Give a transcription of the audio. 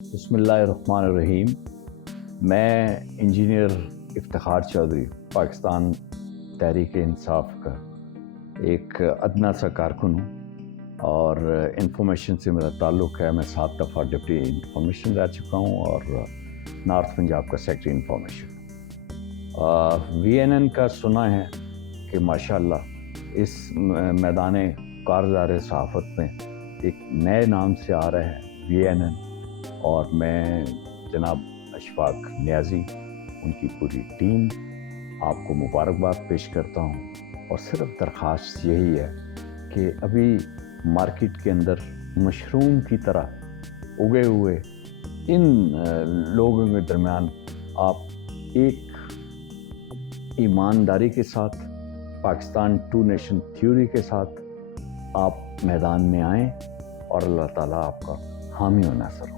بسم اللہ الرحمن الرحیم۔ میں انجینئر افتخار چودھری پاکستان تحریک انصاف کا ایک ادنا سا کارکن ہوں اور انفارمیشن سے میرا تعلق ہے۔ میں 7 دفعہ ڈپٹی انفارمیشن رہ چکا ہوں اور نارتھ پنجاب کا سیکٹری انفارمیشن۔ VNN کا سنا ہے کہ ماشاءاللہ اس میدان کارزار صحافت میں ایک نئے نام سے آ رہا ہے VNN، اور میں جناب اشفاق نیازی ان کی پوری ٹیم آپ کو مبارکباد پیش کرتا ہوں، اور صرف درخواست یہی ہے کہ ابھی مارکیٹ کے اندر مشروم کی طرح اگے ہوئے ان لوگوں کے درمیان آپ ایک ایمانداری کے ساتھ، پاکستان 2 نیشن تھیوری کے ساتھ آپ میدان میں آئیں، اور اللہ تعالیٰ آپ کا حامی و ناصر ہو۔